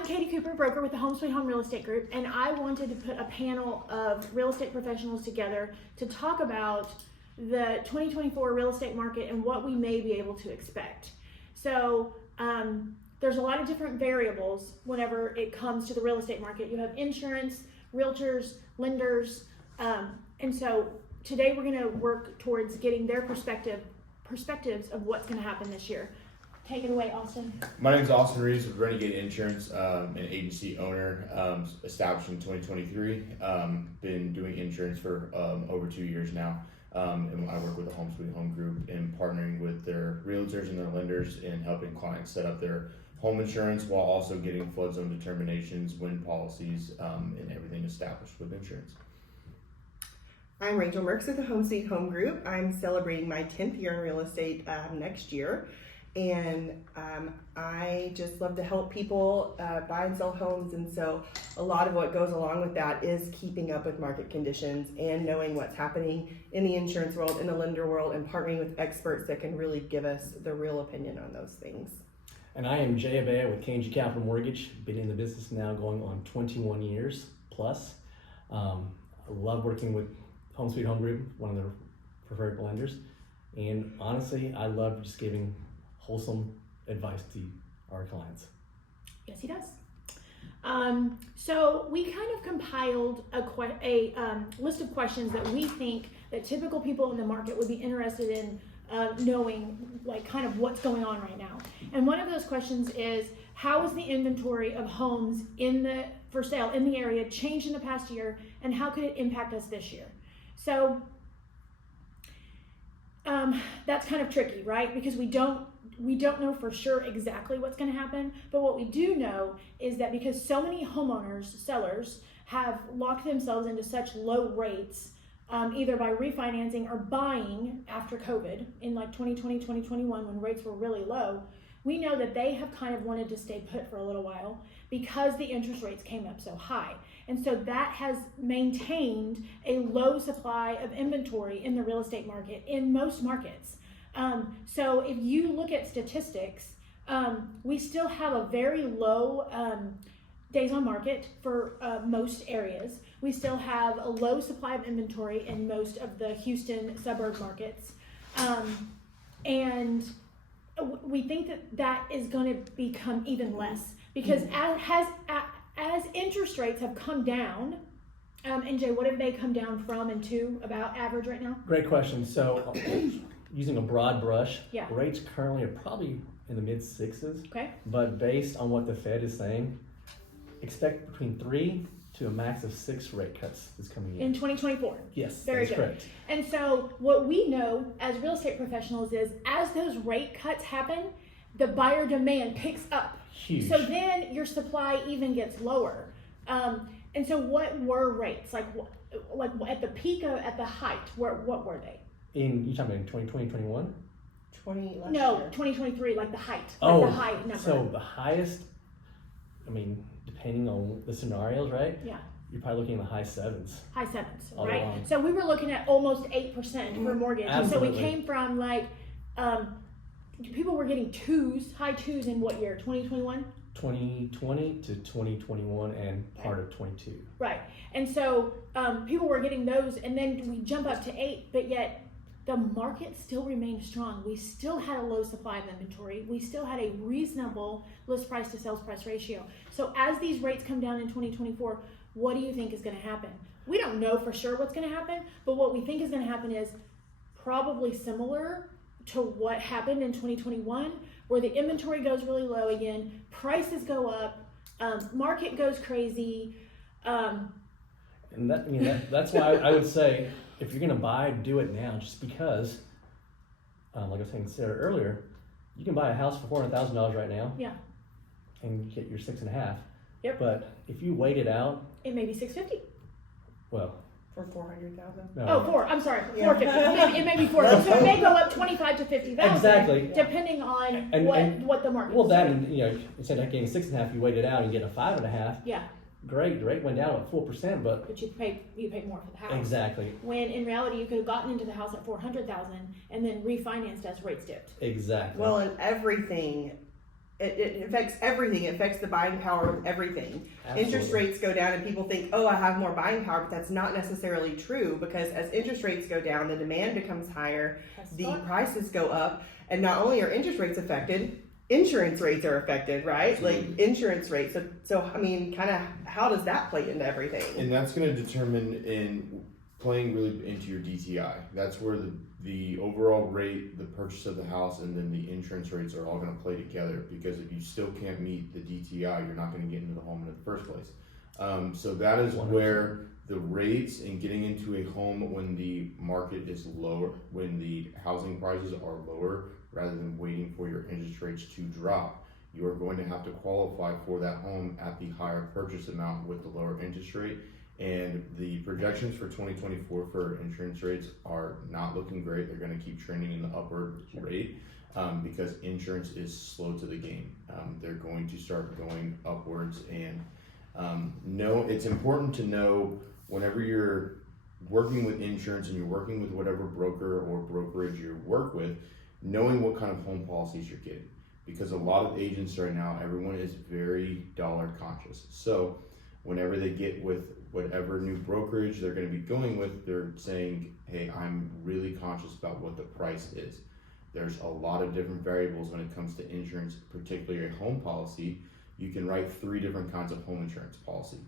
I'm Katie Cooper, broker with the Home Sweet Home Real Estate Group, and I wanted to put a panel of real estate professionals together to talk about the 2024 real estate market and what we may be able to expect. So there's a lot of different variables whenever it comes to the real estate market. You have insurance, realtors, lenders, and so today we're going to work towards getting their perspectives of what's going to happen this year. Take it away, Austen. My name is Austen Reaves with Renegade Insurance, an agency owner, established in 2023. Been doing insurance for over 2 years now. And I work with the Home Sweet Home Group in partnering with their realtors and their lenders in helping clients set up their home insurance while also getting flood zone determinations, wind policies, and everything established with insurance. I'm Rachel Merks with the Home Sweet Home Group. I'm celebrating my 10th year in real estate next year. And I just love to help people buy and sell homes, and so a lot of what goes along with that is keeping up with market conditions and knowing what's happening in the insurance world, in the lender world, and partnering with experts that can really give us the real opinion on those things. And I am Abeya with K&G Capital Mortgage. Been in the business now going on 21 years plus. I love working with Home Sweet Home Group, one of their preferred lenders, and honestly, I love just giving wholesome advice to our clients. Yes, he does. So we kind of compiled a list of questions that we think that typical people in the market would be interested in knowing, like kind of what's going on right now. And one of those questions is, how is the inventory of homes for sale in the area changed in the past year, and how could it impact us this year? So that's kind of tricky, right? Because we don't know for sure exactly what's going to happen, but what we do know is that because so many sellers have locked themselves into such low rates, either by refinancing or buying after COVID in like 2020, 2021, when rates were really low, we know that they have kind of wanted to stay put for a little while because the interest rates came up so high. And so that has maintained a low supply of inventory in the real estate market in most markets. So if you look at statistics, we still have a very low days on market for most areas. We still have a low supply of inventory in most of the Houston suburb markets. And we think that is going to become even less because as interest rates have come down, and Jay, what have they come down from and to about average right now? Great question. So using a broad brush, yeah. Rates currently are probably in the mid sixes. Okay. But based on what the Fed is saying, expect between 3 to a max of 6 rate cuts this coming year. In 2024. Yes, very that's good. Correct. And so what we know as real estate professionals is as those rate cuts happen, the buyer demand picks up. Huge. So then your supply even gets lower. And so what were rates? Like at the peak, at the height, what were they? You talking about in 2020, 21? 2023, like the height. Oh, the high number. So the highest, depending on the scenarios, right? Yeah. You're probably looking in the high sevens. High sevens, all right? along. So we were looking at almost 8% for mortgage. Absolutely. So we came from people were getting high twos in what year? 2021? 2020 to 2021 and part of 22. Right. And so people were getting those, and then we jump up to 8, but yet the market still remained strong. We still had a low supply of inventory. We still had a reasonable list price to sales price ratio. So as these rates come down in 2024, what do you think is going to happen? We don't know for sure what's going to happen, but what we think is going to happen is probably similar to what happened in 2021, where the inventory goes really low again, prices go up, market goes crazy. And that's why I would say, if you're going to buy, do it now, just because, like I was saying to Sarah earlier, you can buy a house for $400,000 right now. Yeah. And get your 6.5. Yep. But if you wait it out, it may be 650. Well. For 400,000. No. Oh, I'm sorry, 450. It may be 450. So it may go up 25 to 50,000. Exactly. Depending on what the market. Well, that and instead of getting 6.5, you wait it out and get a 5.5. Yeah. Great, the rate went down at 4%, but you paid more for the house. Exactly. When in reality, you could have gotten into the house at 400,000 and then refinanced as rates dipped. Exactly. Well, and everything it affects everything. It affects the buying power of everything. Absolutely. Interest rates go down and people think, oh, I have more buying power, but that's not necessarily true, because as interest rates go down, the demand becomes higher, the prices go up, and not only are interest rates affected, insurance rates are affected, right? Absolutely. Like insurance rates. So I mean, kind of how does that play into everything? And that's going to determine in playing really into your DTI. That's where the overall rate, the purchase of the house, and then the insurance rates are all going to play together, because if you still can't meet the DTI, you're not going to get into the home in the first place. So that is 100%. where the rates and getting into a home when the market is lower, when the housing prices are lower, rather than waiting for your interest rates to drop, you are going to have to qualify for that home at the higher purchase amount with the lower interest rate. And the projections for 2024 for insurance rates are not looking great. They're going to keep trending in the upward rate because insurance is slow to the game. They're going to start going upwards, and it's important to know whenever you're working with insurance and you're working with whatever broker or brokerage you work with, knowing what kind of home policies you're getting. Because a lot of agents right now, everyone is very dollar conscious. So whenever they get with whatever new brokerage they're going to be going with, they're saying, hey, I'm really conscious about what the price is. There's a lot of different variables when it comes to insurance, particularly a home policy. You can write 3 different kinds of home insurance policy.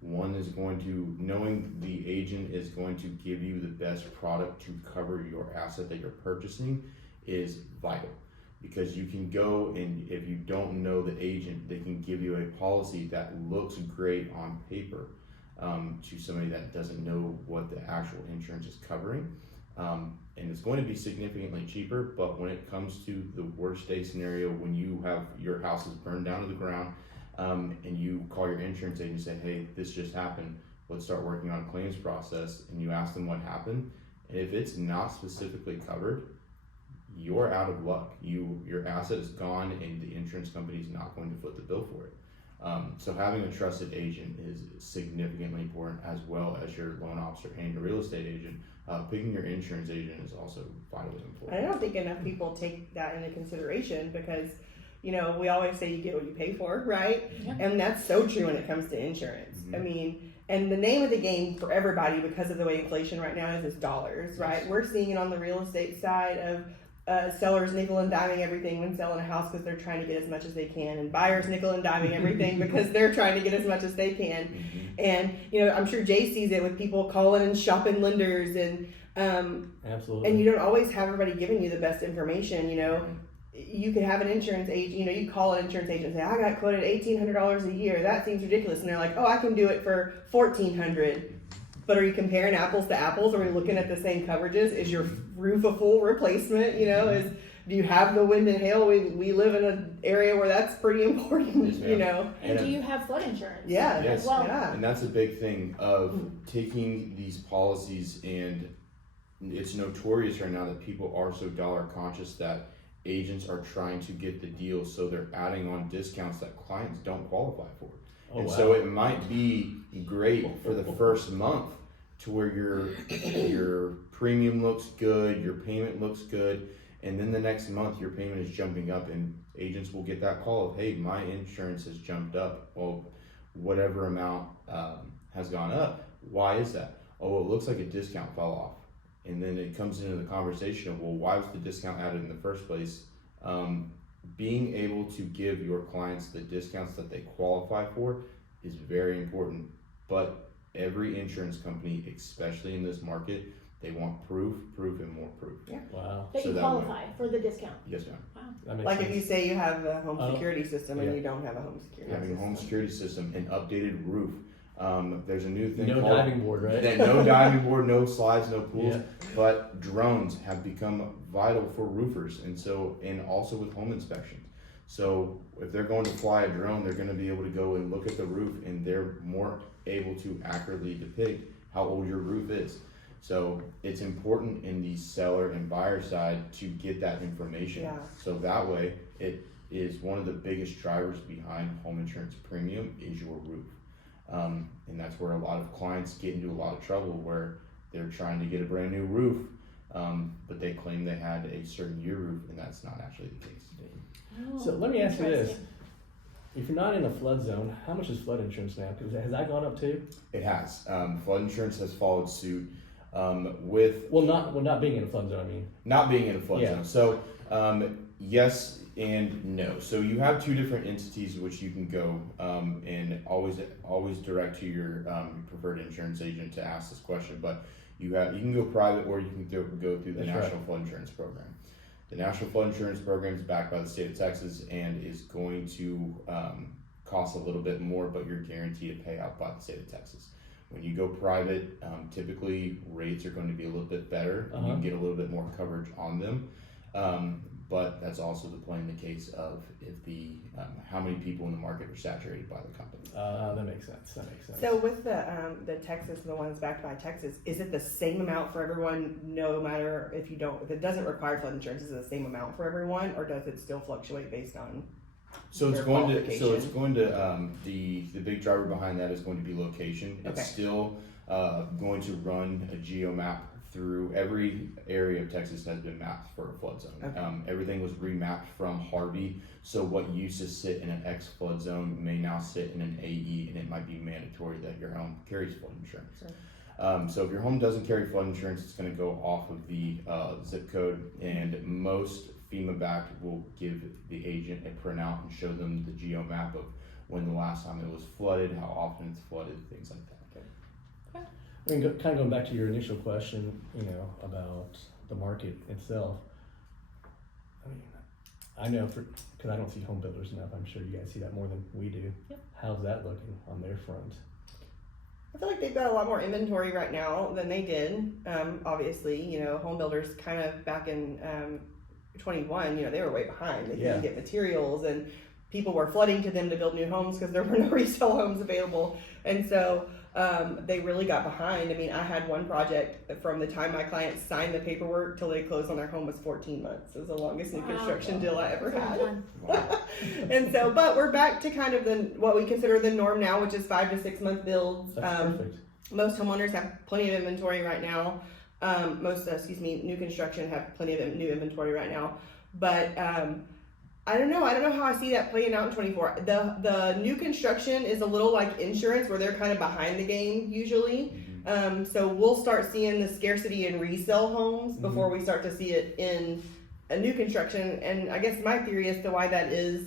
One is knowing the agent is going to give you the best product to cover your asset that you're purchasing is vital. Because you can go, and if you don't know the agent, they can give you a policy that looks great on paper to somebody that doesn't know what the actual insurance is covering. And it's going to be significantly cheaper, but when it comes to the worst case scenario, when you have your house is burned down to the ground, and you call your insurance agent and say, hey, this just happened, let's start working on a claims process, and you ask them what happened, and if it's not specifically covered, you're out of luck. Your asset is gone, and the insurance company is not going to foot the bill for it. So having a trusted agent is significantly important, as well as your loan officer and your real estate agent. Picking your insurance agent is also vitally important. I don't think enough people take that into consideration, because we always say you get what you pay for, right? Yeah. And that's so true when it comes to insurance. Mm-hmm. I mean, and the name of the game for everybody, because of the way inflation right now is dollars, right? Yes. We're seeing it on the real estate side of sellers nickel and diming everything when selling a house because they're trying to get as much as they can, and buyers nickel and diming everything because they're trying to get as much as they can. Mm-hmm. And I'm sure Jay sees it with people calling and shopping lenders, and Absolutely. and you don't always have everybody giving you the best information. You could have an insurance agent, you call an insurance agent and say, I got quoted $1,800 a year. That seems ridiculous. And they're like, oh, I can do it for $1,400. But are you comparing apples to apples? Are we looking at the same coverages? Is your roof a full replacement? Do you have the wind and hail? We live in an area where that's pretty important, Yes, And do you have flood insurance? Yeah. Yes. As well. Yeah. And that's a big thing of taking these policies, and it's notorious right now that people are so dollar conscious that agents are trying to get the deal, so they're adding on discounts that clients don't qualify for. So it might be great for the first month to where your premium looks good, your payment looks good, and then the next month your payment is jumping up, and agents will get that call of, hey, my insurance has jumped up. Well, whatever amount has gone up. Why is that? Oh, it looks like a discount fell off. And then it comes into the conversation of, well, why was the discount added in the first place? Being able to give your clients the discounts that they qualify for is very important. But every insurance company, especially in this market, they want proof, and more proof. Yeah. Wow. That So you that qualify for the discount. Yes, ma'am. Wow. That makes Like sense. if you say you have a home Oh, security system and yeah. you don't have a home security Having a system. home security system, an updated roof. There's a new thing No called diving board, right? no diving board, no slides, no pools. Yeah. But drones have become vital for roofers, and also with home inspections. So if they're going to fly a drone, they're going to be able to go and look at the roof, and they're more able to accurately depict how old your roof is. So it's important in the seller and buyer side to get that information. Yeah. So that way, it is one of the biggest drivers behind home insurance premium is your roof. And that's where a lot of clients get into a lot of trouble, where they're trying to get a brand new roof, but they claim they had a certain year roof, and that's not actually the case. So let me ask you this. Interesting. If you're not in a flood zone, how much is flood insurance now? Because has that gone up too? It has. Flood insurance has followed suit Not being in a flood zone. I mean, not being in a flood Yeah. zone. So yes and no. So you have two different entities which you can go and always direct to your preferred insurance agent to ask this question. But you can go private or you can go through the That's National right. Flood Insurance Program. The National Flood Insurance Program is backed by the state of Texas and is going to cost a little bit more, but you're guaranteed a payout by the state of Texas. When you go private, typically rates are going to be a little bit better, and you can get a little bit more coverage on them. But that's also the play in the case of if how many people in the market are saturated by the company. that makes sense. So with the Texas, the ones backed by Texas, is it the same amount for everyone? No matter if it doesn't require flood insurance, is it the same amount for everyone, or does it still fluctuate based on? So it's Their going to qualification. the big driver behind that is going to be location. It's Okay. still going to run a geomap through every area of Texas has been mapped for a flood zone. Okay. Everything was remapped from Harvey, so what used to sit in an X flood zone may now sit in an AE, and it might be mandatory that your home carries flood insurance. Sure. So if your home doesn't carry flood insurance, it's going to go off of the zip code, and most FEMA backed will give the agent a printout and show them the geo map of when the last time it was flooded, how often it's flooded, things like that. I mean, kind of going back to your initial question, about the market itself. I mean, I know because I don't see home builders enough. I'm sure you guys see that more than we do. Yep. How's that looking on their front? I feel like they've got a lot more inventory right now than they did. Obviously, home builders kind of back in 21, they were way behind. They couldn't get materials, and people were flooding to them to build new homes because there were no resale homes available. And so they really got behind. I mean, I had one project from the time my client signed the paperwork till they closed on their home was 14 months. It was the longest new construction deal I ever had. Wow. And so, but we're back to kind of what we consider the norm now, which is 5 to 6 month builds. That's perfect. Most homeowners have plenty of inventory right now. New construction have plenty of new inventory right now. But I don't know how I see that playing out in 24. The new construction is a little like insurance, where they're kind of behind the game usually. So we'll start seeing the scarcity in resale homes before we start to see it in a new construction. And I guess my theory as to why that is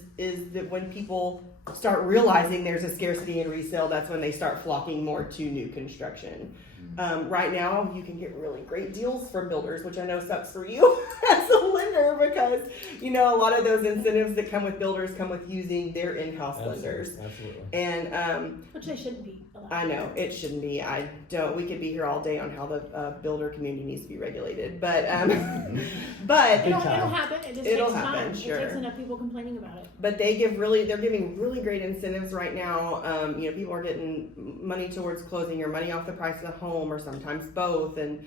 that when people start realizing there's a scarcity in resale, that's when they start flocking more to new construction. Right now, you can get really great deals from builders, which I know sucks for you as a lender because, a lot of those incentives that come with builders come with using their in-house lenders. Absolutely. And Which they shouldn't be allowed. I know it shouldn't be. We could be here all day on how the builder community needs to be regulated, but but It'll happen. It just It'll takes happen, time. sure. It takes enough people complaining about it. But they're giving really great incentives right now. People are getting money towards closing or money off the price of the home, or sometimes both, and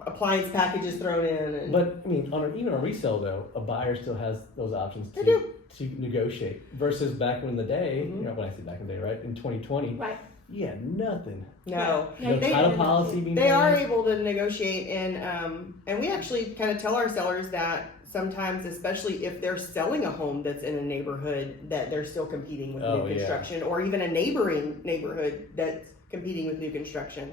appliance packages thrown in. And But I mean, even on resale though, a buyer still has those options They to negotiate. Versus back in the day, when I say back in the day, right, in 2020, Right. you had nothing. no, No title policy being they are changed. able to negotiate, and we actually kind of tell our sellers that sometimes, especially if they're selling a home that's in a neighborhood that they're still competing with new construction, or even a neighboring neighborhood that's competing with new construction.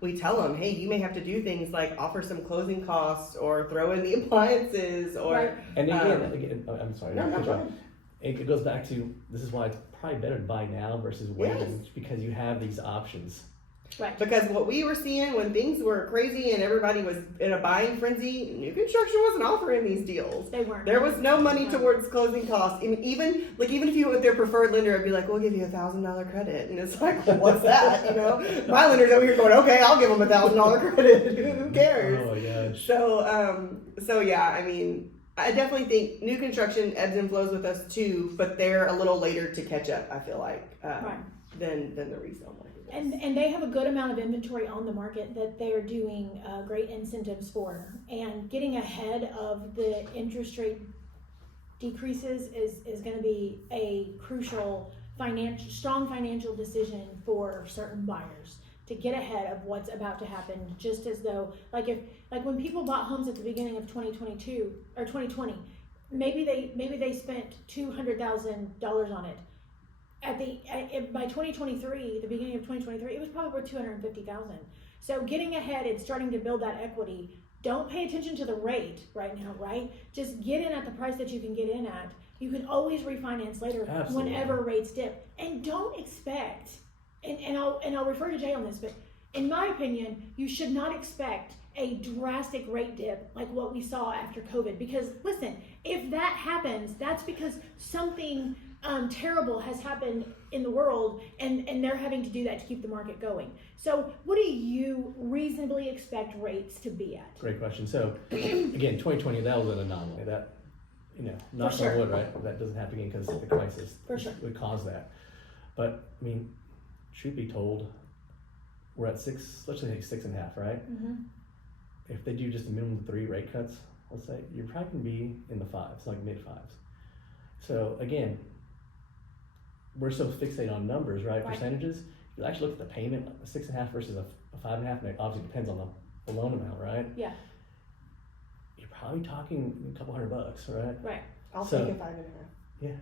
We tell them, hey, you may have to do things like offer some closing costs or throw in the appliances or. Right. And again, I'm sorry. No, to no, cut go you off. ahead. It goes back to, this is why it's probably better to buy now versus waiting, because you have these options. Right. Because what we were seeing when things were crazy and everybody was in a buying frenzy, new construction wasn't offering these deals. They weren't. There was no money towards closing costs. Even if you went with their preferred lender, it'd be like, we'll give you $1,000 credit, and it's like, well, what's that? My lender's over here going, okay, I'll give them $1,000 credit. Who cares? Oh my gosh. So yeah, I mean, I definitely think new construction ebbs and flows with us too, but they're a little later to catch up. I feel like than the resale market. And they have a good amount of inventory on the market that they're doing great incentives for. And getting ahead of the interest rate decreases is going to be a crucial strong financial decision for certain buyers to get ahead of what's about to happen. Just as though, like when people bought homes at the beginning of 2022 or 2020, maybe they spent $200,000 on it. By 2023, the beginning of 2023, it was probably worth $250,000. So getting ahead and starting to build that equity. Don't pay attention to the rate right now, right? Just get in at the price that you can get in at. You can always refinance later. Absolutely. Whenever rates dip. And don't expect, and I'll refer to Jay on this, but in my opinion, you should not expect a drastic rate dip like what we saw after COVID. Because listen, if that happens, that's because something terrible has happened in the world, and they're having to do that to keep the market going. So what do you reasonably expect rates to be at? Great question. So again, 2020, that was an anomaly. That, knock on wood, right? That doesn't happen again because the crisis would cause that. But I mean, truth be told, we're at let's say 6.5, right? Mm-hmm. If they do just a minimum of 3 rate cuts, let's say, you're probably gonna be in the 5s, like mid 5s. So again, we're so fixated on numbers, right? Percentages. If you actually look at the payment, a 6.5 versus a 5.5, and it obviously depends on the loan amount, right? Yeah. You're probably talking a couple $100, right? Right. I'll take a 5.5. Yeah.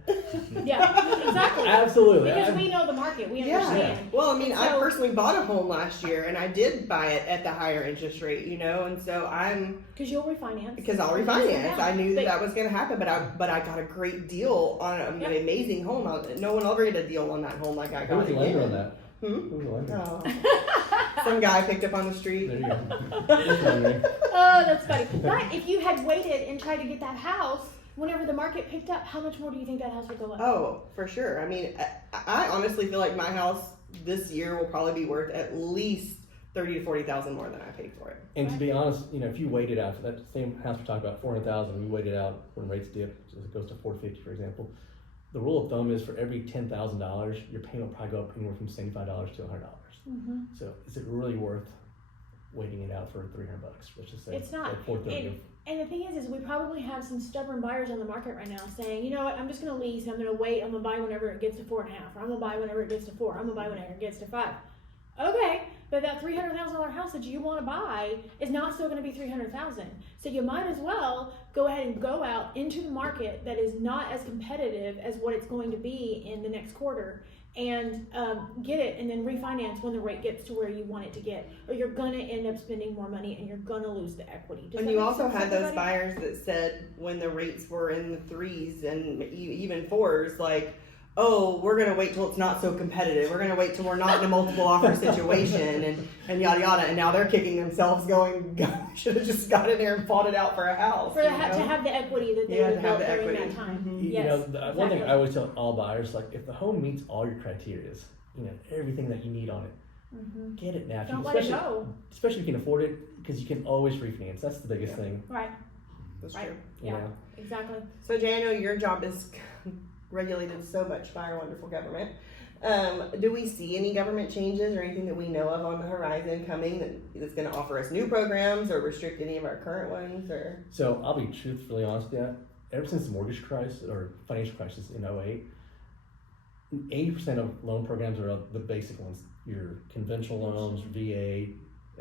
Yeah, exactly. Absolutely. Because we know the market, we understand. Well, I mean, I personally bought a home last year, and I did buy it at the higher interest rate, and so Because you'll refinance. Because I'll refinance. I knew that was going to happen, but I got a great deal on an amazing home. No one ever get a deal on that home like I got. Who was the lender on that? Who was the lender? Oh. Some guy picked up on the street. There you go. Oh, that's funny. But if you had waited and tried to get that house, whenever the market picked up, how much more do you think that house would go up? Oh, for sure. I mean, I honestly feel like my house this year will probably be worth at least $30,000 to $40,000 more than I paid for it. And to be honest, if you waited out for that same house we talked about, $400,000, we waited out when rates dip, so it goes to $450, for example. The rule of thumb is for every $10,000, your payment will probably go up anywhere from $75 to $100. Mm-hmm. So is it really worth waiting it out for $300? Let's just say it's not. Like $430. And the thing is we probably have some stubborn buyers on the market right now saying, you know what, I'm just going to lease, I'm going to wait, I'm going to buy whenever it gets to 4.5, or I'm going to buy whenever it gets to 4, I'm going to buy whenever it gets to 5. Okay, but that $300,000 house that you want to buy is not still going to be $300,000. So you might as well go ahead and go out into the market that is not as competitive as what it's going to be in the next quarter, and get it, and then refinance when the rate gets to where you want it to get, or you're going to end up spending more money and you're going to lose the equity. And you also had those buyers that said when the rates were in the 3s and even 4s, like, oh, we're going to wait till it's not so competitive. We're going to wait till we're not in a multiple offer situation and yada yada. And now they're kicking themselves going, God, we should have just got in there and fought it out for a house. To have the equity that they would have built during that time. Mm-hmm. Yes, one thing I always tell all buyers, like, if the home meets all your criteria, everything that you need on it, get it now. Don't let it go. Especially if you can afford it, because you can always refinance. That's the biggest thing. Right. That's true. Yeah, exactly. So Jay, I know your job is regulated so much by our wonderful government. Do we see any government changes or anything that we know of on the horizon coming that's going to offer us new programs or restrict any of our current ones? Or so I'll be truthfully honest with you. Ever since the mortgage crisis or financial crisis in 2008, 80% of loan programs are the basic ones. Your conventional loans, VA,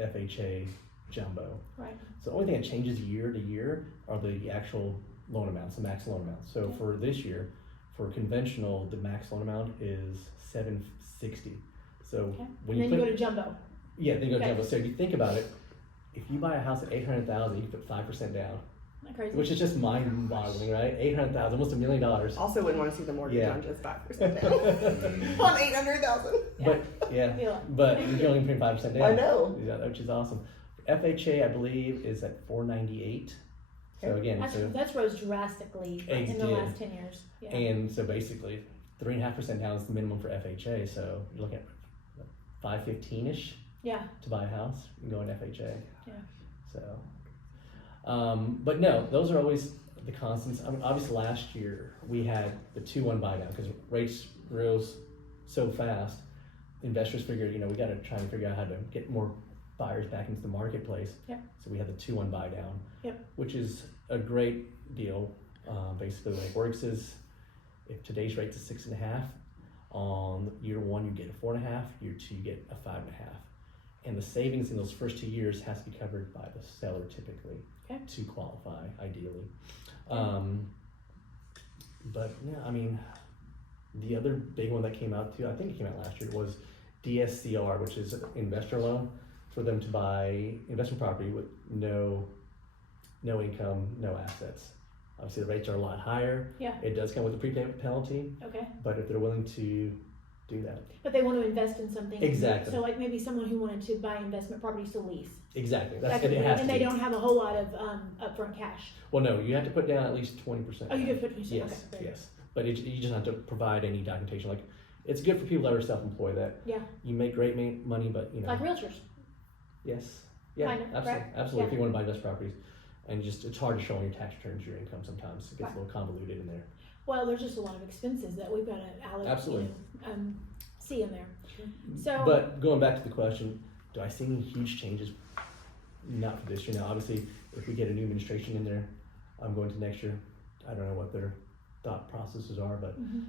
FHA, jumbo. Right. So the only thing that changes year to year are the actual loan amounts, the max loan amounts. So for this year, for conventional, the max loan amount is $760. So when you go to jumbo. Yeah, then you go to jumbo. So if you think about it, if you buy a house at $800,000, you can put 5% down. Not crazy. Which is just mind-boggling, right? $800,000, almost $1 million. Also, wouldn't want to see the mortgage on just 5% down on $800,000. But you're only putting 5% down. I know. Yeah, which is awesome. FHA, I believe, is at $498. So again, that's rose drastically in the last 10 years. Yeah. And so basically, 3.5% down is the minimum for FHA. So you're looking at $515-ish. Yeah. To buy a house, you can go in FHA. Yeah. So, but no, those are always the constants. I mean, obviously last year we had the 2-1 buy down because rates rose so fast. Investors figured, we got to try and figure out how to get more buyers back into the marketplace. Yep. So we had the 2-1 buy down. Yep. Which is a great deal. Basically, the way it works is if today's rate is 6.5, on year 1 you get a 4.5, year 2 you get a 5.5, and the savings in those first 2 years has to be covered by the seller typically to qualify, ideally. But yeah, I mean, the other big one that came out too, I think it came out last year, was DSCR, which is an investor loan for them to buy investment property with no income, no assets. Obviously, the rates are a lot higher. Yeah. It does come with a prepayment penalty, Okay. but if they're willing to do that. But they want to invest in something. Exactly. So like maybe someone who wanted to buy investment properties to lease. Exactly. That That's could it be, has and to they be. don't have a whole lot of upfront cash. Well, no, you have to put down at least 20%. Oh, you do put 20%. Yes, Okay, very good. yes. But you just have to provide any documentation. Like, it's good for people that are self-employed that Yeah. you make great money, but Like realtors. yes, yeah, Kind of, absolutely, right? absolutely. Yeah. If you want to buy investment properties, and it's hard to show on your tax returns your income sometimes. It gets Right. a little convoluted in there. Well, there's just a lot of expenses that we've got to allocate. Absolutely. See in there. So. But going back to the question, do I see any huge changes? Not for this year. Now, obviously, if we get a new administration in there, I'm going to next year. I don't know what their thought processes are, but Mhm.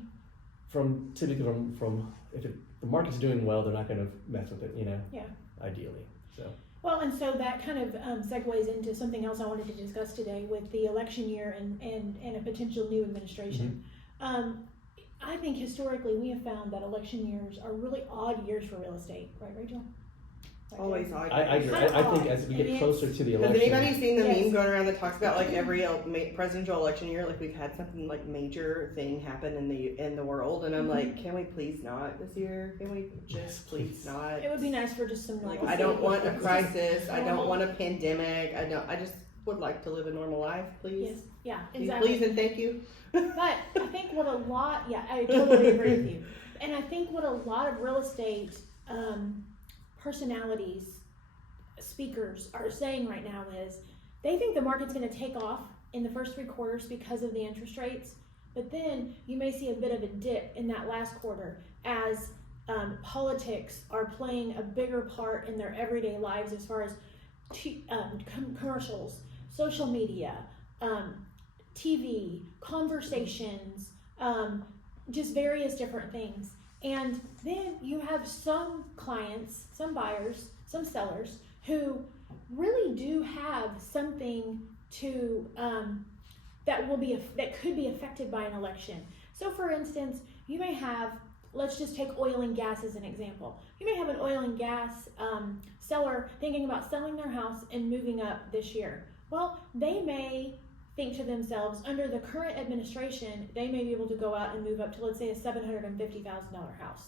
from if the market's doing well, they're not going to mess with it. Yeah. Ideally. So. Well, and so that kind of segues into something else I wanted to discuss today with the election year and a potential new administration. I think historically we have found that election years are really odd years for real estate, right, Rachel? Like, Always odd. I agree. Kind of I think odd. as we And get it's- closer to the Has election, anybody seen the Yes. meme going around that talks about like every presidential election year, like we've had something like major thing happen in the world, and I'm like, can we please not this year? Can we just please not? It would be nice for just some Like, normalcy. I don't want a It's just crisis. I don't normal. want a pandemic. I just would like to live a normal life, please. Yes, yeah, Please, exactly. please and thank you. But I think what I totally agree with you. And I think what a lot of real estate personalities, speakers are saying right now is they think the market's going to take off in the first 3 quarters because of the interest rates, but then you may see a bit of a dip in that last quarter as politics are playing a bigger part in their everyday lives as far as commercials, social media, TV, conversations, just various different things. And then you have some clients, some buyers, some sellers who really do have something to that could be affected by an election. So for instance, you may have, let's just take oil and gas as an example. You may have an oil and gas seller thinking about selling their house and moving up this year. Well, they may think to themselves, under the current administration, they may be able to go out and move up to, let's say, a $750,000 house,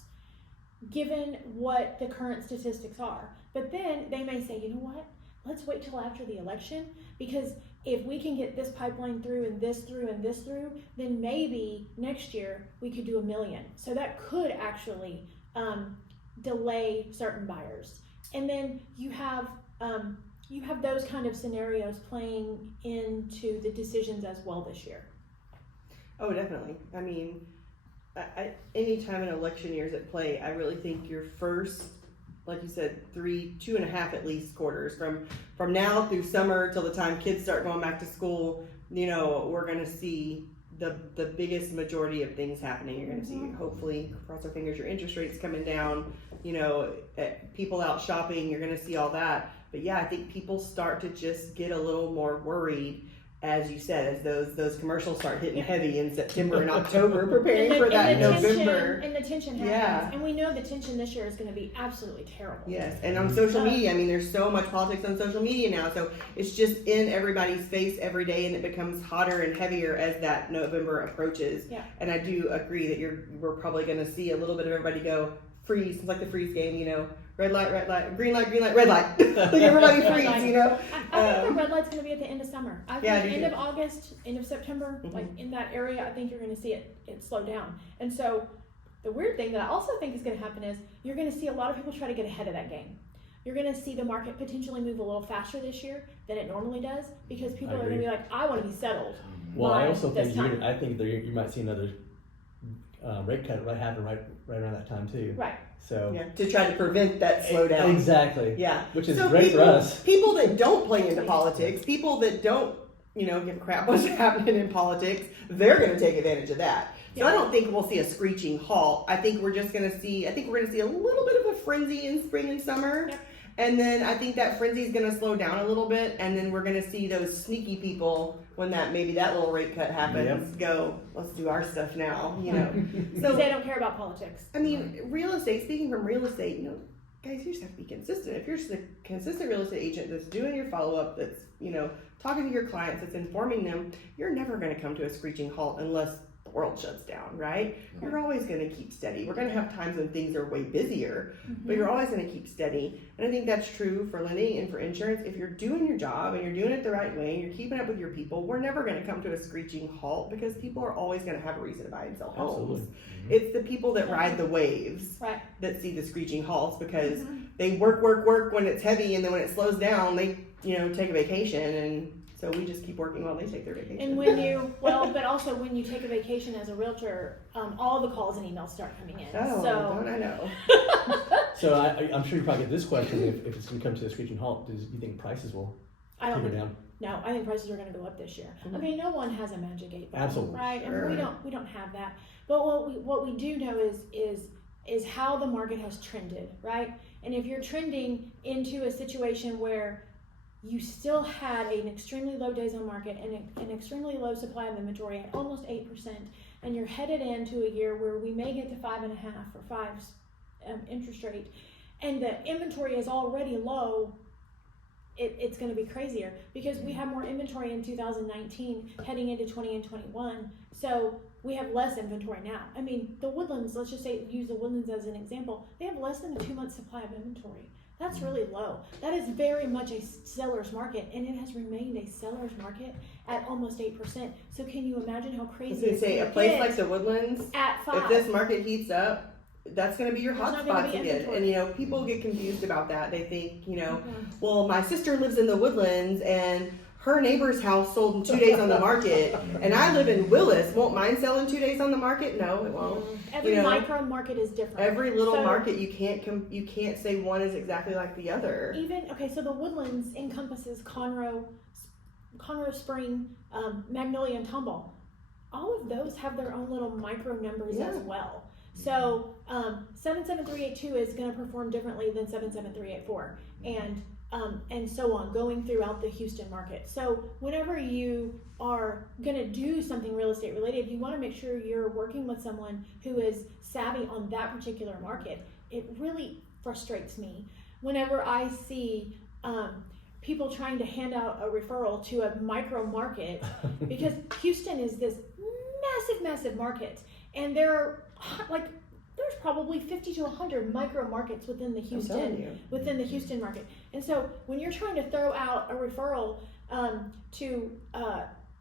given what the current statistics are. But then they may say, you know what, let's wait till after the election, because if we can get this pipeline through and this through and this through, then maybe next year we could do $1 million. So that could actually delay certain buyers. And then you have those kind of scenarios playing into the decisions as well this year. Oh, definitely. I mean, anytime an election year is at play, I really think your first, like you said, 2.5 at least quarters from now through summer till the time kids start going back to school, we're going to see the biggest majority of things happening. You're going to see, hopefully, cross our fingers, your interest rates coming down, people out shopping, you're going to see all that. But yeah, I think people start to just get a little more worried, as you said, as those commercials start hitting heavy in September and October, preparing for that in November. And the tension happens. Yeah. And we know the tension this year is going to be absolutely terrible. Yes, and on social media, I mean, there's so much politics on social media now, so it's just in everybody's face every day, and it becomes hotter and heavier as that November approaches. Yeah. And I do agree that we're probably going to see a little bit of everybody go freeze. It's like the freeze game, red light, green light, red light. Like everybody freeze, I think the red light's going to be at the end of summer. I think end of August, end of September, like in that area, I think you're going to see it slow down. And so the weird thing that I also think is going to happen is you're going to see a lot of people try to get ahead of that game. You're going to see the market potentially move a little faster this year than it normally does, because people are going to be like, I want to be settled. Well, I also this think time. you might see another rate cut happen right around that time too. Right. So to try to prevent that slowdown. Exactly. Yeah. Which is so great for us. People that don't play into politics, people that don't, give a crap what's happening in politics, they're going to take advantage of that. So I don't think we'll see a screeching halt. I think we're going to see a little bit of a frenzy in spring and summer. Yep. And then I think that frenzy is going to slow down a little bit, and then we're going to see those sneaky people when maybe that little rate cut happens. Go, let's do our stuff now. Because they don't care about politics. I mean, real estate. Speaking from real estate, guys, you just have to be consistent. If you're just a consistent real estate agent that's doing your follow up, that's talking to your clients, that's informing them, you're never going to come to a screeching halt unless the world shuts down, right? You're always going to keep steady. We're going to have times when things are way busier, but you're always going to keep steady. And I think that's true for lending and for insurance. If you're doing your job and you're doing it the right way and you're keeping up with your people, we're never going to come to a screeching halt because people are always going to have a reason to buy and sell homes. It's the people that ride the waves that see the screeching halts because they work when it's heavy, and then when it slows down, they take a vacation, and so we just keep working while they take their vacation. And but also when you take a vacation as a realtor, all the calls and emails start coming in. Oh, don't I know? So I'm sure you probably get this question: if it's going to come to a screeching halt, do you think prices will taper down? No, I think prices are going to go up this year. I mean, no one has a magic 8 ball, Absolutely, right? Sure. And we don't have that. But what we do know is how the market has trended, right? And if you're trending into a situation where you still had an extremely low days on market and an extremely low supply of inventory at almost 8%, and you're headed into a year where we may get to 5.5 or 5 interest rate, and the inventory is already low, it's going to be crazier because we have more inventory in 2019 heading into 20 and 21. So we have less inventory now. I mean, the Woodlands, let's just say, use the Woodlands as an example. They have less than a 2-month supply of inventory. That's really low. That is very much a seller's market, and it has remained a seller's market at almost 8%. So can you imagine how crazy I was going to say, a place like the Woodlands, at 5? if this market heats up, that's going to be your There's hot not gonna spots be again. inventory. And people get confused about that. They think, well, my sister lives in the Woodlands and her neighbor's house sold in 2 days on the market, and I live in Willis. Won't mine sell in 2 days on the market? No, it won't. Every micro market is different. Every little market, you can't say one is exactly like the other. So the Woodlands encompasses Conroe Spring, Magnolia, and Tomball. All of those have their own little micro numbers as well. So 77382 is going to perform differently than 77384, and so on, going throughout the Houston market. So whenever you are going to do something real estate related, you want to make sure you're working with someone who is savvy on that particular market. It really frustrates me whenever I see people trying to hand out a referral to a micro market because Houston is this massive market, and there's probably 50 to 100 micro markets within the Houston market. And so when you're trying to throw out a referral to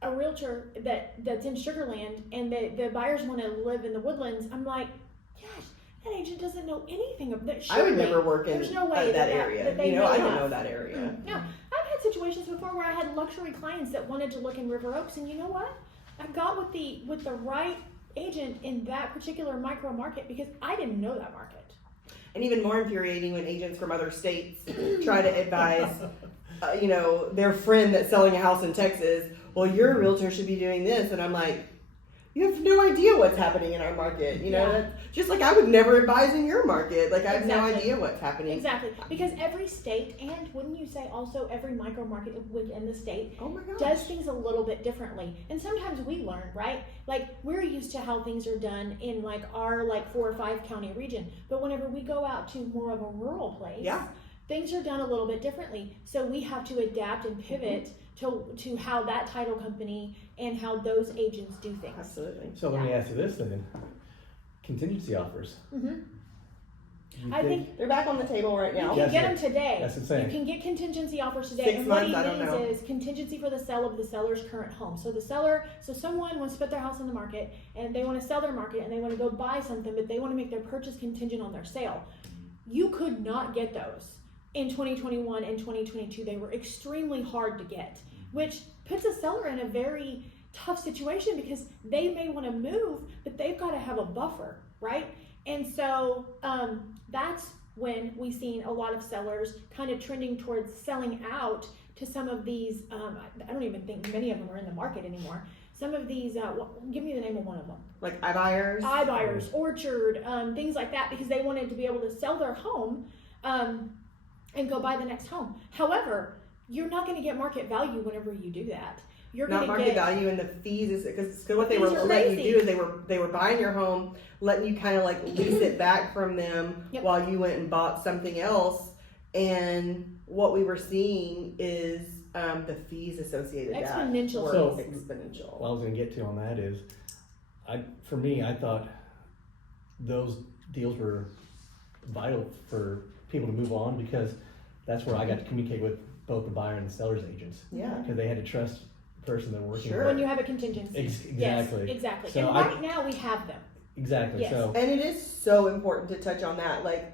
a realtor that's in Sugar Land, and the buyers want to live in the Woodlands, I'm like, gosh, that agent doesn't know anything of that. I would never work in there's no way that area. That I don't know that area. No, I've had situations before where I had luxury clients that wanted to look in River Oaks, and you know what? I got with the right agent in that particular micro market because I didn't know that market. And even more infuriating when agents from other states try to advise, their friend that's selling a house in Texas, well, your realtor should be doing this. And I'm like, you have no idea what's happening in our market. That's just like I would never advise in your market. Like I have no idea what's happening. Exactly. Because every state, and wouldn't you say also every micro market within the state, does things a little bit differently. And sometimes we learn, right? Like we're used to how things are done in like our 4 or 5 county region. But whenever we go out to more of a rural place, things are done a little bit differently. So we have to adapt and pivot to how that title company and how those agents do things. Absolutely. So let me ask you this then. Contingency offers. I think they're back on the table right now. You can get them today. That's insane. You can get contingency offers today. 6 and months, what I don't know. is contingency for the sale of the seller's current home. So someone wants to put their house on the market and they want to sell their market and they want to go buy something, but they want to make their purchase contingent on their sale. You could not get those in 2021 and 2022. They were extremely hard to get, which puts a seller in a very tough situation because they may want to move, but they've got to have a buffer, right? And so that's when we've seen a lot of sellers kind of trending towards selling out to some of these, I don't even think many of them are in the market anymore. Some of these, give me the name of one of them. Like iBuyers, Orchard, things like that, because they wanted to be able to sell their home and and go buy the next home. However, you're not going to get market value whenever you do that. You're Not going to market get value, and the fees is because what they Fees were are letting crazy. you do is they were buying your home, letting you kind of like lease it back from them Yep. while you went and bought something else. And what we were seeing is the fees associated with that Exponential were fees. exponential. What I was going to get to on that is, for me, I thought those deals were vital for people to move on, because that's where I got to communicate with both the buyer and the seller's agents, Yeah. because they had to trust the person they're working Sure. with. when you have a contingency. Exactly. Yes, exactly. So and right now we have them. Exactly. Yes. So And it is so important to touch on that. Like,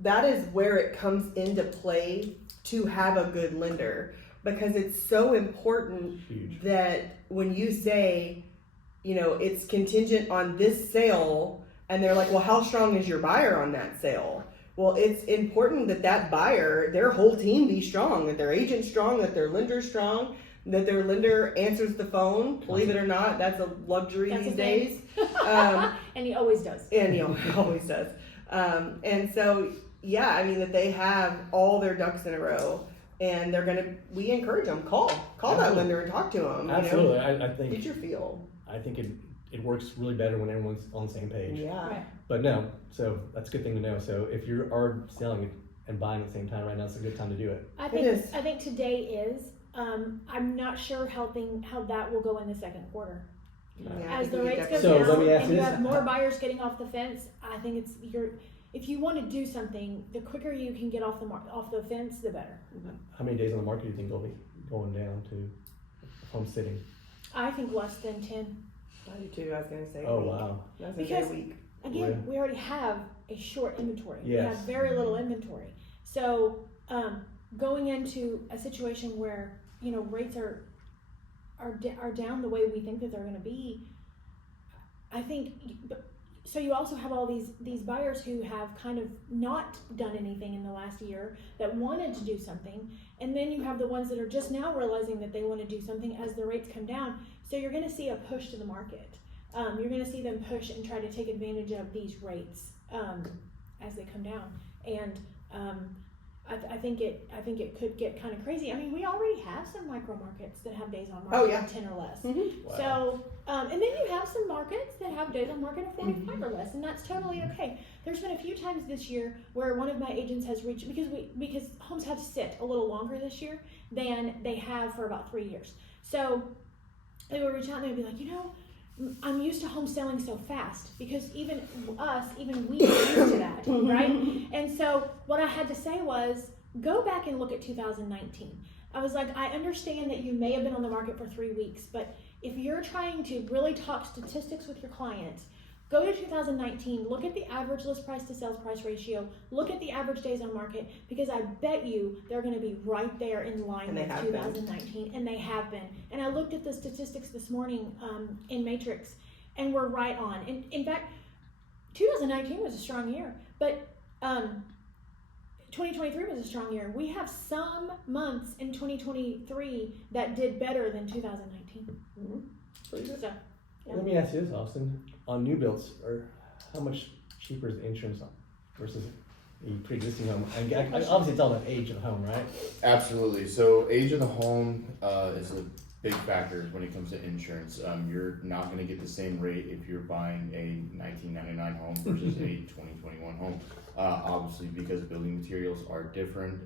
that is where it comes into play to have a good lender, because it's so important huge. that when you say, you know, it's contingent on this sale, and they're like, well, how strong is your buyer on that sale? Well, it's important that that buyer, their whole team be strong, that their agent's strong, that their lender's strong, that their lender answers the phone. Believe it or not, that's a luxury That's a these thing. days. Um, And he always does. and you know, always does. And so, yeah, I mean, that they have all their ducks in a row, and we encourage them, call that Absolutely. lender and talk to them. Absolutely. You know, I think get your feel. it works really better when everyone's on the same page. Yeah. Right. But no, so that's a good thing to know. So if you are selling and buying at the same time right now, it's a good time to do it. I is. think today is. I'm not sure how that will go in the second quarter. Yeah, I As think the we rates go definitely- So let me down ask and you you this. have more buyers getting off the fence, I think if you want to do something, the quicker you can get off the fence, the better. How many days on the market do you think will be going down to home sitting? I think less than 10. I do too. I was gonna say. Oh a week. wow. I was gonna Because- say a week. Again, Yeah. we already have a short inventory. We Yes. have very little inventory. So going into a situation where rates are down the way we think that they're going to be, I think. So you also have all these buyers who have kind of not done anything in the last year that wanted to do something, and then you have the ones that are just now realizing that they want to do something as the rates come down. So you're going to see a push to the market. You're going to see them push and try to take advantage of these rates as they come down, and I think it could get kind of crazy. I mean, we already have some micro markets that have days on market Oh, yeah. of 10 or less. Mm-hmm. Wow. So, and then you have some markets that have days on market of 45 or less, and that's totally okay. There's been a few times this year where one of my agents has reached, because homes have to sit a little longer this year than they have for about 3 years. So they would reach out and they'd be like, I'm used to home selling so fast, because even we are used to that, right? And so what I had to say was, go back and look at 2019. I was like, I understand that you may have been on the market for 3 weeks, but if you're trying to really talk statistics with your client, go to 2019, look at the average list price to sales price ratio, look at the average days on market, because I bet you they're going to be right there in line And they with have 2019, and they have been. And I looked at the statistics this morning in Matrix, and we're right on. And in fact, 2019 was a strong year, but 2023 was a strong year. We have some months in 2023 that did better than 2019. Mm-hmm. So, yeah. Let me ask you this, Austin. On new builds, how much cheaper is the insurance versus a pre-existing home? Obviously, it's all about age of the home, right? Absolutely. So age of the home is a big factor when it comes to insurance. You're not going to get the same rate if you're buying a 1999 home versus a 2021 home. Obviously, because building materials are different,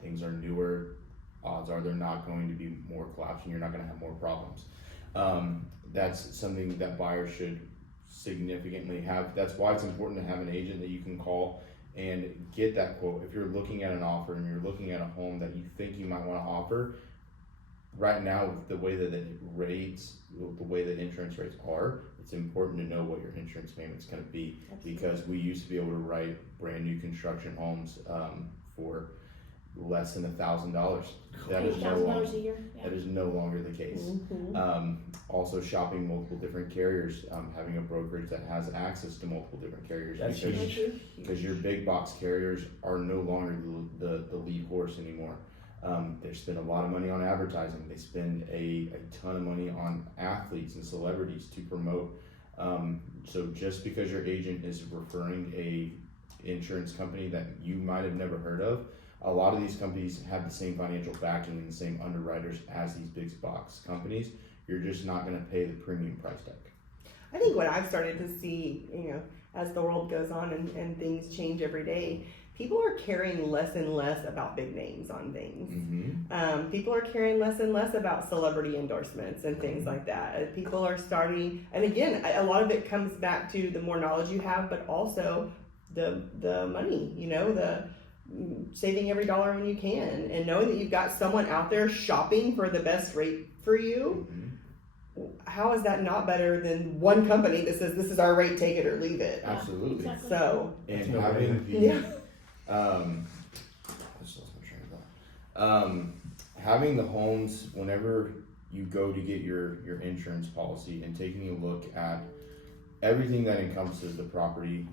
things are newer. Odds are they're not going to be more collapsing. You're not going to have more problems. That's something that buyers should significantly have. That's why it's important to have an agent that you can call and get that quote. If you're looking at an offer and you're looking at a home that you think you might want to offer, right now with the way that it rates, the way that insurance rates are, it's important to know what your insurance payment's going to be. Because we used to be able to write brand new construction homes for less than $1,000. That is no $8,000 longer a year. Yeah. that is no longer the case. Mm-hmm. Also shopping multiple different carriers, having a brokerage that has access to multiple different carriers. That's because huge. because your big box carriers are no longer the lead horse anymore. They spend a lot of money on advertising. They spend a ton of money on athletes and celebrities to promote. So just because your agent is referring a insurance company that you might have never heard of, a lot of these companies have the same financial backing and the same underwriters as these big box companies. You're just not going to pay the premium price tag. I think what I've started to see, as the world goes on and things change every day, people are caring less and less about big names on things. Mm-hmm. People are caring less and less about celebrity endorsements and things like that. People are starting, and again, a lot of it comes back to the more knowledge you have, but also the money, the saving every dollar when you can, and knowing that you've got someone out there shopping for the best rate for you. Mm-hmm. How is that not better than one company that says this is our rate, take it or leave it? Absolutely. Exactly. So, And No having the yeah. I just lost my train of thought. Having the homes, whenever you go to get your insurance policy and taking a look at everything that encompasses the property,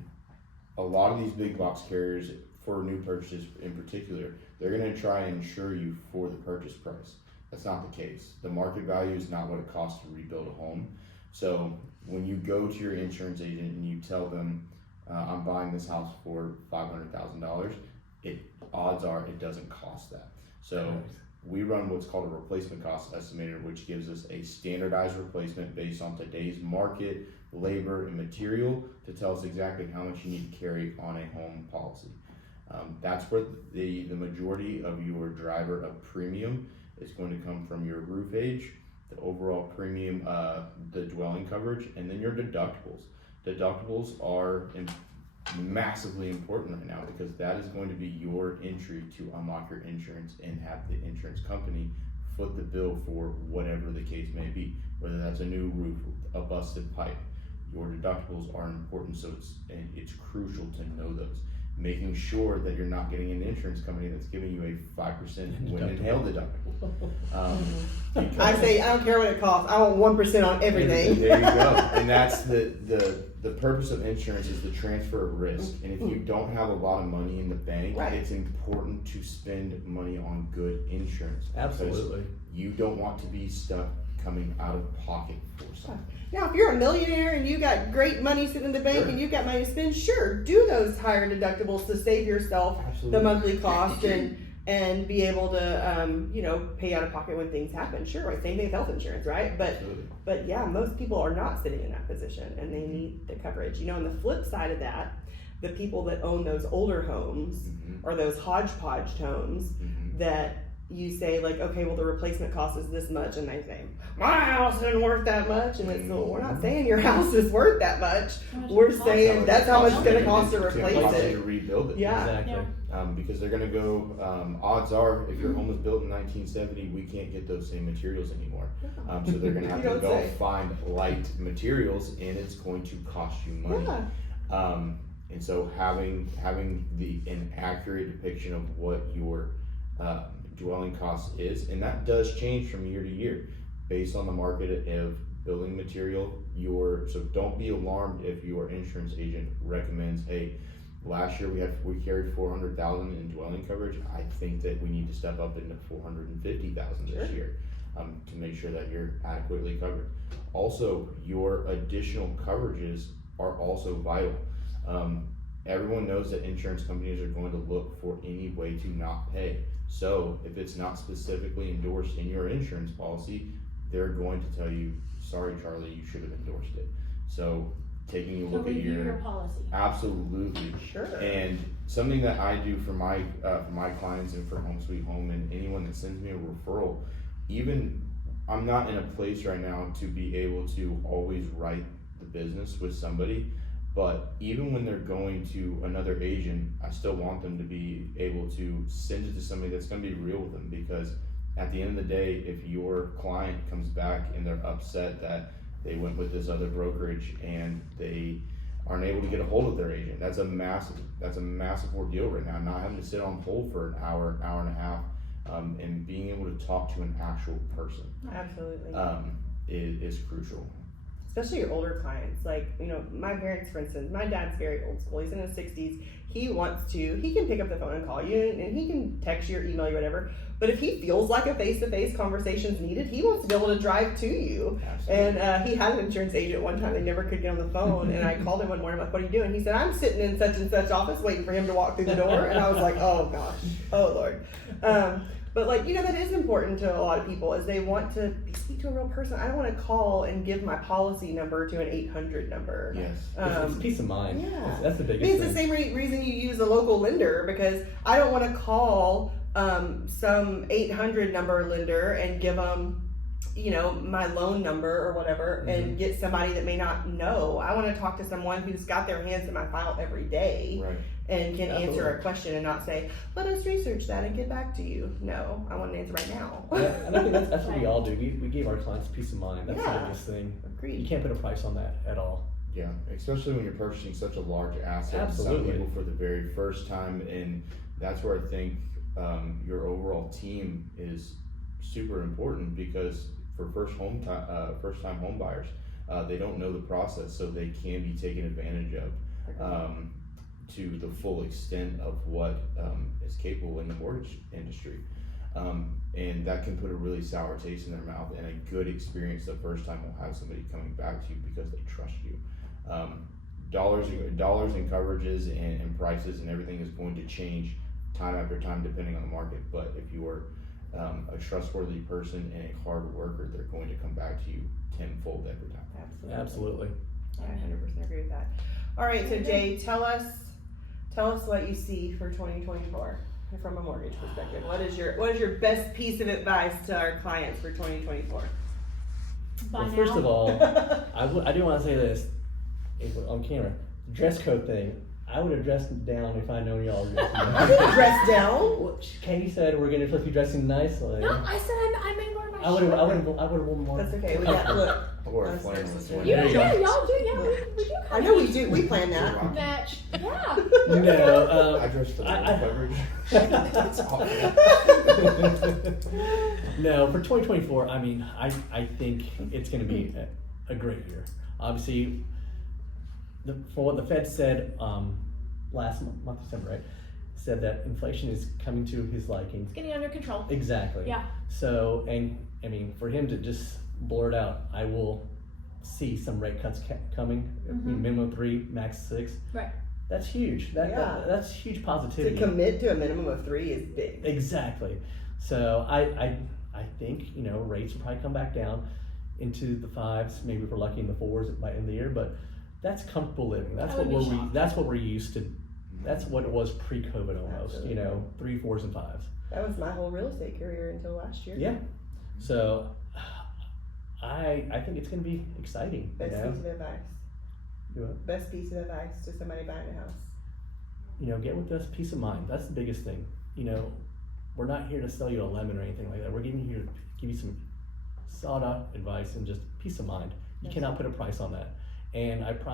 a lot of these big box carriers, for new purchases in particular, they're going to try and insure you for the purchase price. That's not the case. The market value is not what it costs to rebuild a home. So when you go to your insurance agent and you tell them, I'm buying this house for $500,000, odds are it doesn't cost that. So we run what's called a replacement cost estimator, which gives us a standardized replacement based on today's market, labor, and material to tell us exactly how much you need to carry on a home policy. That's where the majority of your driver of premium is going to come from your roof age, the overall premium, the dwelling coverage, and then your deductibles. Deductibles are massively important right now because that is going to be your entry to unlock your insurance and have the insurance company foot the bill for whatever the case may be, whether that's a new roof, a busted pipe. Your deductibles are important, so it's crucial to know those. Making sure that you're not getting an insurance company that's giving you a 5% wind and hail deductible. I say, I don't care what it costs. I want 1% on everything. There you go. And that's the purpose of insurance is the transfer of risk. And if you don't have a lot of money in the bank, Right. it's important to spend money on good insurance. Absolutely. Because you don't want to be stuck coming out of pocket for something. Now, if you're a millionaire and you got great money sitting in the bank Sure. and you've got money to spend, sure, do those higher deductibles to save yourself Absolutely. the monthly cost and be able to, pay out of pocket when things happen. Sure, right? Same thing with health insurance, right? Absolutely. But yeah, most people are not sitting in that position and they need the coverage. On the flip side of that, the people that own those older homes Mhm. or those hodgepodge homes Mhm. that you say like, okay, well the replacement cost is this much, and they say, my house isn't worth that much, and it's, well, we're not saying your house is worth that much. How much We're does it cost? saying that's how much it's gonna To cost to replace cost it. to rebuild it. Yeah. Exactly. Yeah. Because they're going to go, odds are, if your home was built in 1970, we can't get those same materials anymore. So they're going to have You to don't go say. find light materials, and it's going to cost you money. Yeah. And so having an accurate depiction of what your dwelling cost is, and that does change from year to year based on the market of building material. So don't be alarmed if your insurance agent recommends, hey, last year we carried 400,000 in dwelling coverage. I think that we need to step up into 450,000 this Sure. year to make sure that you're adequately covered. Also, your additional coverages are also vital. Everyone knows that insurance companies are going to look for any way to not pay. So if it's not specifically endorsed in your insurance policy, they're going to tell you, sorry, Charlie, you should have endorsed it. So taking a look at review your your policy. absolutely. Sure. And something that I do for my clients and for Home Sweet Home and anyone that sends me a referral, even I'm not in a place right now to be able to always write the business with somebody, but even when they're going to another agent, I still want them to be able to send it to somebody that's going to be real with them, because at the end of the day, if your client comes back and they're upset that they went with this other brokerage and they aren't able to get a hold of their agent, that's a massive ordeal right now. Not having to sit on hold for an hour and a half, and being able to talk to an actual person Absolutely. is crucial. especially your older clients. Like, you know, my parents, for instance, my dad's very old school. He's in his 60s. He can pick up the phone and call you, and he can text you or email you, whatever. But if he feels like a face-to-face conversation is needed, he wants to be able to drive to you. Absolutely. And he had an insurance agent one time. They never could get on the phone. And I called him one morning. I'm like, what are you doing? He said, I'm sitting in such and such office waiting for him to walk through the door. And I was like, oh, gosh. Oh, Lord. But, like, you know, that is important to a lot of people is they want to speak to a real person. I don't want to call and give my policy number to an 800 number. Yes. It's peace of mind. Yeah. That's the I biggest mean, it's thing. the same reason you use a local lender, because I don't want to call some 800 number lender and give them, you know, my loan number or whatever, and get somebody that may not know. I want to talk to someone who's got their hands in my file every day. Right. And can answer Absolutely. a question and not say, let us research that and get back to you. No, I want an answer right now. Yeah, and I think that's what we all do. We give our clients peace of mind. That's Yeah. the biggest thing. You Agreed. can't put a price on that at all. Yeah, especially when you're purchasing such a large asset. Absolutely. Some people for the very first time, and that's where I think your overall team is super important, because for first time home buyers, they don't know the process, so they can be taken advantage of to the full extent of what is capable in the mortgage industry. And that can put a really sour taste in their mouth, and a good experience the first time will have somebody coming back to you because they trust you. Dollars and coverages and prices and everything is going to change time after time depending on the market, but if you are a trustworthy person and a hard worker, they're going to come back to you tenfold every time. Absolutely. I 100% agree with that. All right, so Jay, tell us what you see for 2024 from a mortgage perspective. What is your best piece of advice to our clients for 2024? Well, first of all, I do want to say this on camera. The dress code thing. I would have dressed down if I known y'all were dressing down. I didn't dress down. Well, Katie said we're gonna supposed to be dressing nicely. No, I said I'm in wearing my I would have worn more. That's okay. We got look. Or a That's flannel. nice. one. You There do, you go. y'all do, yeah, we do. I know we do. We plan that. Match, yeah. No, I dress for the I- coverage. It's awful. No, for 2024, I mean, I think it's going to be a great year. Obviously, from what the Fed said last month, December, right, said that inflation is coming to his liking. It's getting under control. Exactly. Yeah. So, and I mean, for him to just blurt out, I will see some rate cuts coming, minimum 3, max 6. Right. That's huge. That's huge To positivity. commit to a minimum of 3 is big. Exactly. So I think, you know, rates will probably come back down into the 5s, maybe if we're lucky in the 4s by the end of the year, but that's comfortable living. That's what we're used to. That's what it was pre-COVID almost. Absolutely. You know, 3, 4s, and 5s. That was my whole real estate career until last year. Yeah. So I think it's going to be exciting. Best You know? piece of advice. Do what? Best piece of advice to somebody buying a house. You know, get with us peace of mind. That's the biggest thing. You know, we're not here to sell you a lemon or anything like that. We're giving you give you some sought out advice and just peace of mind. You cannot put a price on that. And I promise